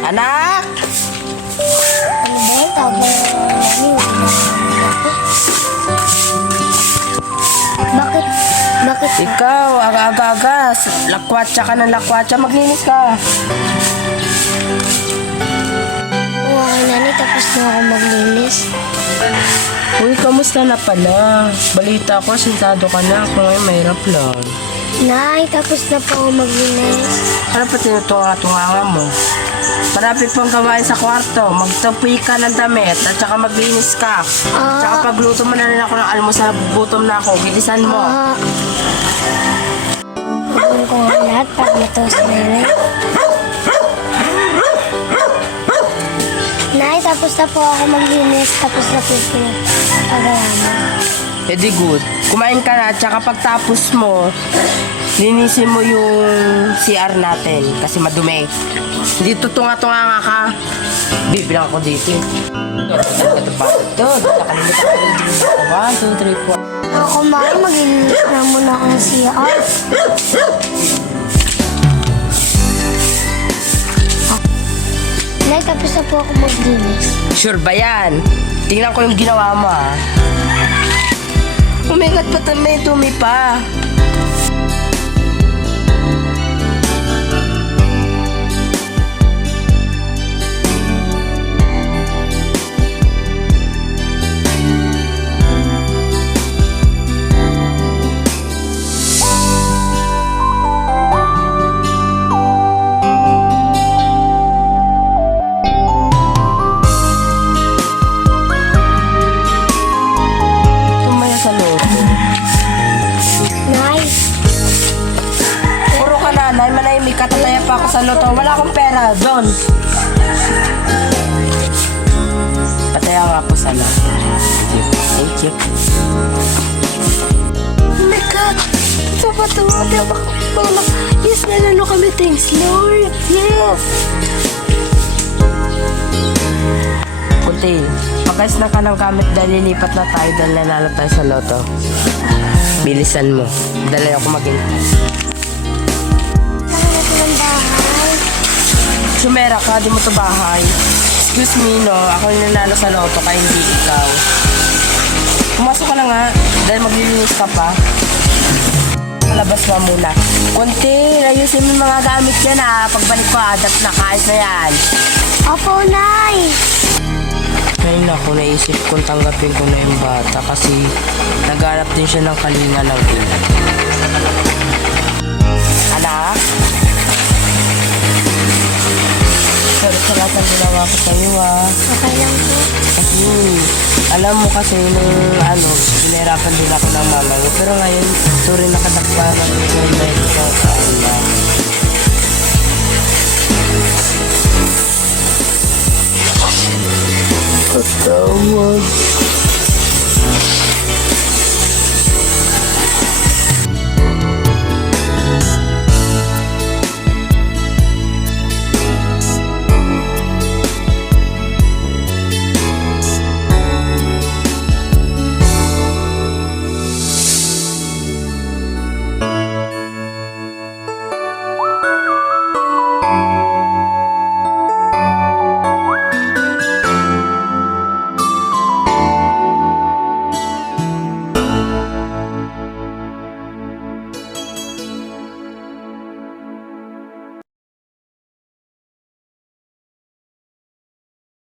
Anak! Ano ba yung tawag na namin? Bakit? Bakit? Ikaw, aga-aga-aga. Lakwatsa ka ng lakwatsa. Maglinis ka. Oo, nanay, tapos na ako maglinis. Uy, kamusta na pala? Balita ko, sintado ka na. Ako ngayon, mahirap lang. Nay, tapos na po ako maglinis. Ano pa tinutunga-tunga mo? Marami pang gawain sa kwarto. Magtupi ka ng damit at saka maglinis ka. Tsaka pagluto mo na rin ako ng almusal, gutom na ako. Bilisan mo. Gawin ko nga lahat para matuwa sa nanay. Nay, tapos na po ako maglinis. Tapos na po yung pinagpagawa mo. Eh di good. Kumain ka na at saka pagtapos mo, linisin mo yung CR natin kasi madumi. Hindi tutunga-tunga nga ka. Bibilang ako dito. Ito pa. Ito. Nakalimutan ko rin dito. 1, 2, 3, 4. Ako, Mari, maglinis na muna ako ng CR. Nay, tapos na po ako maglinis. Sure ba yan? Tingnan ko yung ginawa mo ah. Umigat pa may dumi pa. Tumaya sa loob. Nay, Puro ka nanay, manahimik ka, tataya pa ako sa loto. Wala akong pera, Don. Pataya nga po sa loto. Thank you. oh my God! Ito ba ito? Yes, nanalo kami. Thanks, Lord. Yes! Puti, pagkais na ka ng gamit dahil lilipat na tayo dahil nanalo tayo sa loto. Bilisan mo. Dala ako maghintay. Saan natin ang bahay? Sumera ka, di mo to bahay. Excuse me, no. Ako yung nanalo sa loto, kaya hindi ikaw. Pumasok ka na nga, dahil maglilinis ka pa. Labas mo muna. Kunti, ayusin mo yung mga gamit yan ha. Pagbalik ko, adat na kahit na yan. Opo, Nay! Ngayon ako naisip kong tanggapin ko na yung bata kasi naghanap din siya ng kalinga ng ina. Anak? Sorry sa lahat ng ginawa ko sa'yo Okay lang po. Kasi alam mo kasi nung pinahirapan din ako ng mama mo. Pero ngayon, sorry nakadakparan ko yung medyo sa kanya.